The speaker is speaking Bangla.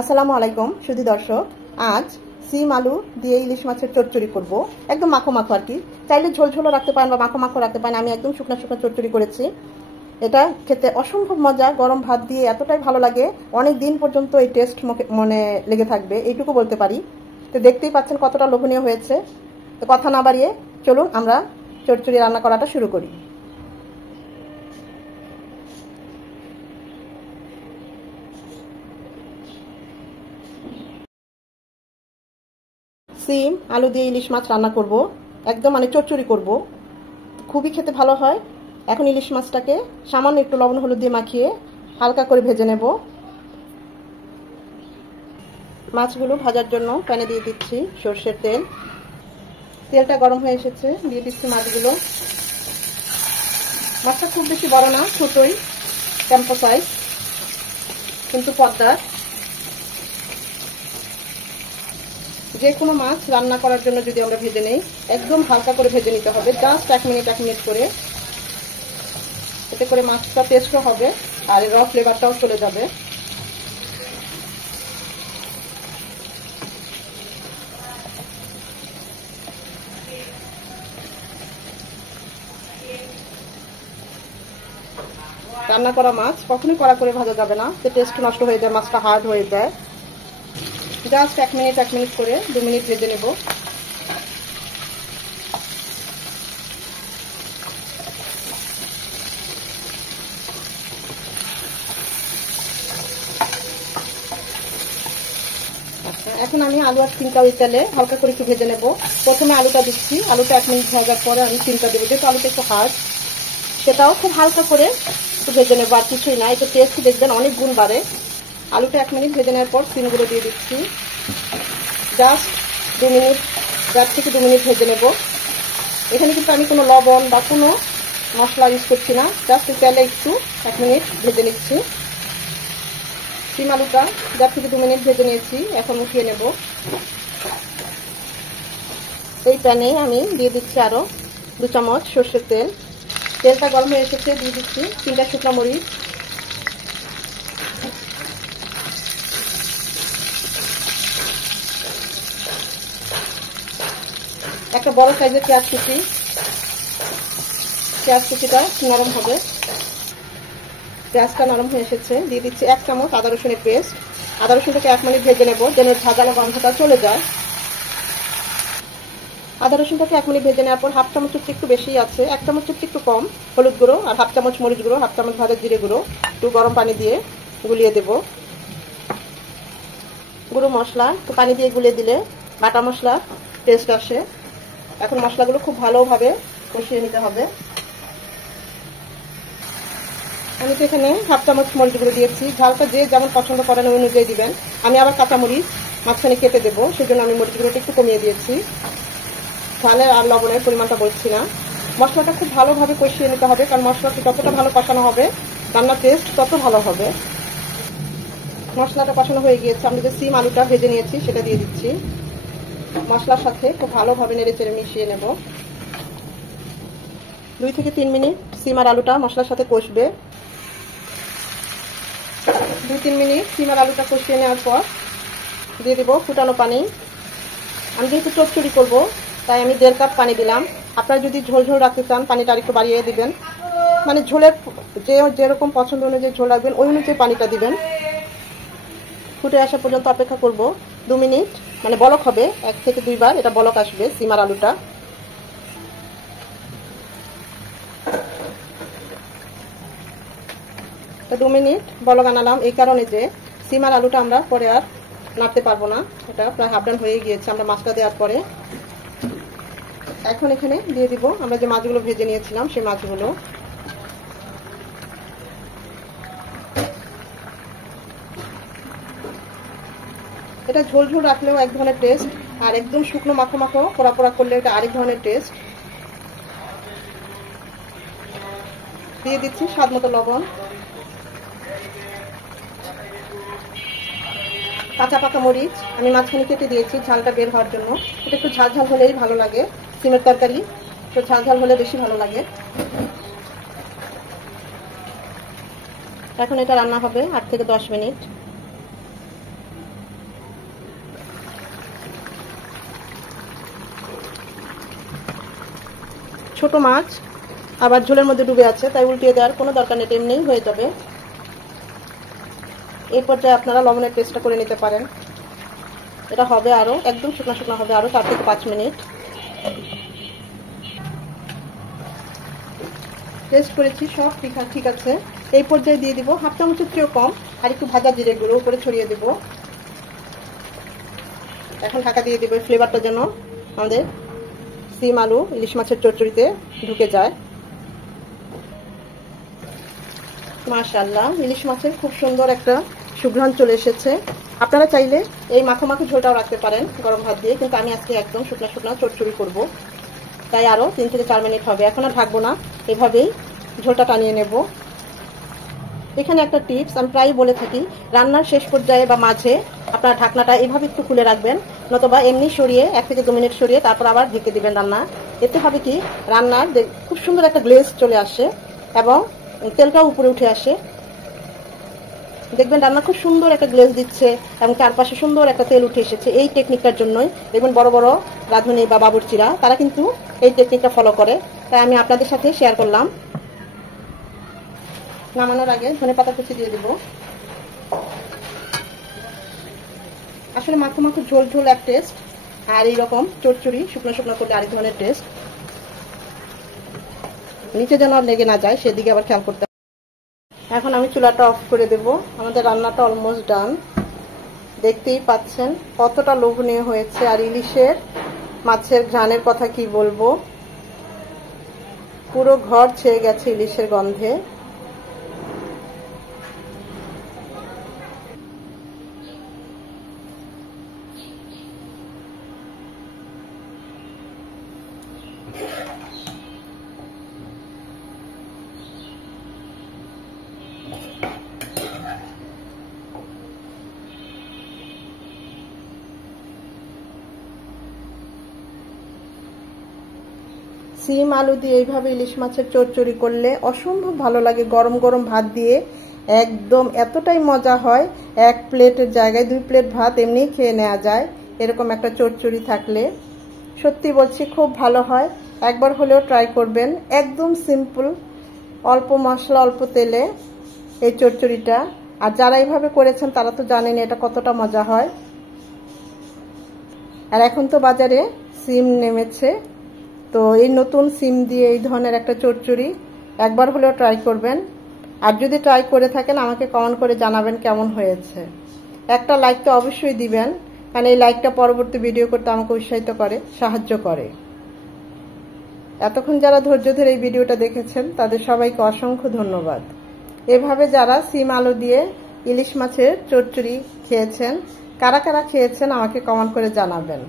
আসসালামু আলাইকুম সুধী দর্শক, আজ সিম আলু দিয়ে ইলিশ মাছের চচ্চড়ি করব। একদম মাখো মাখো আর কি, চাইলে ঝোল ঝোলও রাখতে পারেন বা মাখো মাখো রাখতে পারেন। আমি একদম শুকনো শুকনো চচ্চড়ি করেছি। এটা খেতে অসম্ভব মজা, গরম ভাত দিয়ে এতটাই ভালো লাগে, অনেক দিন পর্যন্ত এই টেস্ট মনে লেগে থাকবে, এইটুকু বলতে পারি। তো দেখতেই পাচ্ছেন কতটা লোভনীয় হয়েছে। তো কথা না বাড়িয়ে চলুন আমরা চচ্চড়ি রান্না করাটা শুরু করি। সিম আলু দিয়ে ইলিশ মাছ রান্না করব, একদম চচ্চড়ি করব, খুবই খেতে ভালো হয়। এখন ইলিশ মাছটাকে সামান্য একটু লবণ হলুদ দিয়ে মাখিয়ে হালকা করে ভেজে নেব। মাছগুলো ভাজার জন্য প্যানে দিয়ে দিচ্ছি সরষের তেল। তেলটা গরম হয়ে এসেছে, দিয়ে দিচ্ছি মাছগুলো। মাছটা খুব বেশি বড় না, ছোটই, টেম্পো সাইজ, কিন্তু পদ্মার। যে কোনো মাছ রান্না করার জন্য যদি আমরা ভেজে নেই, একদম হালকা করে ভেজে নিতে হবে, জাস্ট 1 মিনিট করে। এতে করে মাছটা টেস্টও হবে আর র ফ্লেভারটাও চলে যাবে। রান্না করা মাছ কখনোই কড়া করে ভাজা যাবে না, তো টেস্ট নষ্ট হয়ে যায়, মাছটা হার্ড হয়ে যায়। জাস্ট 1 মিনিট করে 2 মিনিট ভেজে নেব। আচ্ছা, এখন আমি আলু আর সিমটা ওই তেলে হালকা করে একটু ভেজে নেব। প্রথমে আলুটা দিচ্ছি, আলুটা 1 মিনিট ভাজার পরে আমি সিমটা দেবো, যেহেতু আলুটা একটু হার্ড, সেটাও খুব হালকা করে একটু ভেজে নেবো, আর কিছুই না। এটা টেস্ট দেখবেন অনেক গুণ বাড়ে। আলুটা 1 মিনিট ভেজে নেওয়ার পর সিমগুলো দিয়ে দিচ্ছি। জাস্ট 2 মিনিট, 1 থেকে 2 মিনিট ভেজে নেব। এখানে কিন্তু আমি কোনো লবণ বা কোনো মশলা ইউজ করছি না, জাস্ট তেলে একটু 1 মিনিট ভেজে নিচ্ছি। সিম আলুটা 1 থেকে 2 মিনিট ভেজে নিয়েছি, এখন উঠিয়ে নেব। এই প্যানে আমি দিয়ে দিচ্ছি আরো 2 চামচ সর্ষের তেল। তেলটা গরম হয়ে এসেছে, দিয়ে দিচ্ছি 3টা শুকনো মরিচ, একটা বড় সাইজের পেঁয়াজ কুচি। পেঁয়াজ কুচিটা নরম হবে। পেঁয়াজটা নরম হয়ে এসেছে, দিয়ে দিচ্ছি 1 চামচ আদা রসুনের পেস্ট। আদা রসুনটাকে 1 মিনিট ভেজে নেব, যেন ঝাঁঝালো গন্ধটা চলে যায়। আদা রসুনটাকে 1 মিনিট ভেজে নেওয়ার পর 1/2 চামচ একটু বেশি আছে, 1 চামচ একটু কম হলুদ গুঁড়ো, আর 1/2 চামচ মরিচ গুঁড়ো, 1/2 চামচ ভাজা জিরে গুঁড়ো একটু গরম পানি দিয়ে গুলিয়ে দেব। গুঁড়ো মশলা একটু পানি দিয়ে গুলিয়ে দিলে বাটা মশলা টেস্ট আসে। এখন মশলাগুলো খুব ভালোভাবে কষিয়ে নিতে হবে। আমি তো এখানে 1/2 চামচ মরিচ গুঁড়ো দিয়েছি, ঝালটা যে যেমন পছন্দ করেন ওই অনুযায়ী দিবেন। আমি আবার কাঁচা মরিচ মাঝখানে কেটে দেবো, সেজন্য আমি মরিচ গুঁড়োটা একটু কমিয়ে দিয়েছি। ঝালের আর লবণের পরিমাণটা বলছি না। মশলাটা খুব ভালোভাবে কষিয়ে নিতে হবে, কারণ মশলাটা যতটা ভালো কষানো হবে রান্নার টেস্ট তত ভালো হবে। মশলাটা কষানো হয়ে গিয়েছে, আমি যে সিম আলুটা ভেজে নিয়েছি সেটা দিয়ে দিচ্ছি। মশলার সাথে খুব ভালোভাবে নেড়ে চেড়ে মিশিয়ে নেব। 2 থেকে 3 মিনিট সিম আর আলুটা মশলার সাথে কষবে। 2-3 মিনিট সিম আর আলুটা কষিয়ে নেওয়ার পর দিয়ে দিব ফুটানো পানি। আমি যেহেতু চচ্চড়ি করব তাই আমি 1.5 কাপ পানি দিলাম। আপনারা যদি ঝোল ঝোল রাখতে চান পানিটা আরেকটু বাড়িয়ে দিবেন, ঝোলের যেরকম পছন্দ অনুযায়ী ঝোল রাখবেন ওই অনুযায়ী পানিটা দিবেন। ফুটে আসা পর্যন্ত অপেক্ষা করব 2 মিনিট, বলক হবে 1 থেকে 2 বার, এটা বলক আসবে সিম আর আলুটা। তো 2 মিনিট বলক আনালাম এই কারণে যে সিম আর আলুটা আমরা পরে আর নাড়তে পারবো না, এটা প্রায় হাফ ডান হয়ে গিয়েছে আমরা মাছটা দেওয়ার পরে। এখন এখানে দিয়ে দিব আমরা যে মাছগুলো ভেজে নিয়েছিলাম সেই মাছগুলো। এটা ঝোল ঝোল রাখলেও এক ধরনের টেস্ট, আর একদম শুকনো মাখো মাখো পোড়া পোড়া করলে এটা আরেক ধরনের টেস্ট। দিয়ে দিচ্ছি স্বাদ মতো লবণ, কাঁচা পাকা মরিচ আমি মাঝখানে কেটে দিয়েছি ঝালটা বের হওয়ার জন্য। এটা একটু ঝাল ঝাল হলেই ভালো লাগে, সিমের তরকারি তো ঝাল ঝাল হলে বেশি ভালো লাগে। এখন এটা রান্না হবে 8 থেকে 10 মিনিট। ছোট মাছ আবার ঝোলের মধ্যে ডুবে আছে, তাই উল্টিয়ে দেওয়ার কোনো দরকার নেই, এমনিই হয়ে যাবে। এই পর্যায়ে আপনারা লবণের পেস্টটা করে নিতে পারেন। এটা হবে আরো একদম শুকনো শুকনো হবে আরো 4 থেকে 5 মিনিট। টেস্ট করেছি, সব ঠিক আছে। এই পর্যায়ে দিয়ে দিব হাফ চামচের চেয়েও কম আর একটু ভাজা জিরে গুঁড়ো উপরে ছড়িয়ে দেব। এখন ঢাকা দিয়ে দেব ফ্লেভারটা যেন আমাদের সিম আলু ইলিশ মাছের চচ্চড়িতে ঢুকে যায়। মাশাআল্লাহ, ইলিশ মাছের খুব সুন্দর একটা সুঘ্রাণ চলে এসেছে। আপনারা চাইলে এই মাখো মাখো ঝোলটাও রাখতে পারেন গরম ভাত দিয়ে, কিন্তু আমি আজকে একদম শুকনো শুকনো চচ্চড়ি করব, তাই আরো 3 থেকে 4 মিনিট হবে। এখন আর ঢাকবো না, এভাবেই ঝোলটা টানিয়ে নেব। এখানে একটা টিপস আমি প্রায় বলে থাকি, রান্নার শেষ পর্যায়ে বা মাঝে আপনার ঢাকনাটা এভাবে একটু খুলে রাখবেন, নতুবা এমনি সরিয়ে 1 থেকে 2 মিনিট সরিয়ে তারপর আবার ঢেকে দিবেন রান্না। এতে হবে কি, রান্নার খুব সুন্দর একটা গ্লেজ চলে আসে এবং তেলটাও উপরে উঠে আসে। দেখবেন রান্না খুব সুন্দর একটা গ্লেজ দিচ্ছে এবং চারপাশে সুন্দর একটা তেল উঠে এসেছে। এই টেকনিকটার জন্যই দেখবেন বড় বড় রাঁধুনি বা বাবুর্চিরা তারা কিন্তু এই টেকনিকটা ফলো করে, তাই আমি আপনাদের সাথে শেয়ার করলাম। নামানোর আগে ধনেপাতা কুচি দিয়ে দিব। আসলে মাখো মাখো ঝোল ঝোল এক টেস্ট, আর এইরকম চচ্চড়ি শুকনো শুকনো করলে আরেক ধরনের টেস্ট। নিচে যেন লেগে না যায় সেদিকে আবার খেয়াল করতে। এখন আমি চুলাটা অফ করে দেব। আমাদের রান্নাটা অলমোস্ট ডান। দেখতেই পাচ্ছেন কতটা লোভনীয় হয়েছে, আর ইলিশের মাছের ঘ্রাণের কথা কি বলবো, পুরো ঘর ছেয়ে গেছে ইলিশের গন্ধে। সিম আলু দিয়ে এইভাবে ইলিশ মাছের চচ্চড়ি করলে অসম্ভব ভালো লাগে, গরম গরম ভাত দিয়ে একদম এতটাই মজা হয়। 1 প্লেটের জায়গায় 2 প্লেট ভাত এমনিই খেয়ে নেওয়া যায় এরকম একটা চচ্চড়ি থাকলে। সত্যি বলছি খুব ভালো হয়, একবার হলেও ট্রাই করবেন। একদম সিম্পল, অল্প মশলা অল্প তেলে এই চচ্চড়িটা। আর যারা এইভাবে করেছেন তারা তো জানেন এটা কতটা মজা হয়। আর এখন তো বাজারে সিম নেমেছে, তো এই নতুন সিম দিয়ে এই ধরনের একটা চচ্চড়ি একবার হলেও ট্রাই করবেন। আর যদি ট্রাই করে থাকেন আমাকে কমেন্ট করে জানাবেন কেমন হয়েছে। একটা লাইক তো অবশ্যই দিবেন, কারণ এই লাইকটা পরবর্তী ভিডিও করতে আমাকে উৎসাহিত করে, সাহায্য করে। এতক্ষণ যারা ধৈর্য ধরে এই ভিডিওটা দেখেছেন তাদের সবাইকে অসংখ্য ধন্যবাদ। এভাবে যারা সিম আলু দিয়ে ইলিশ মাছের চচ্চড়ি খেয়েছেন, কারা কারা খেয়েছেন আমাকে কমেন্ট করে জানাবেন।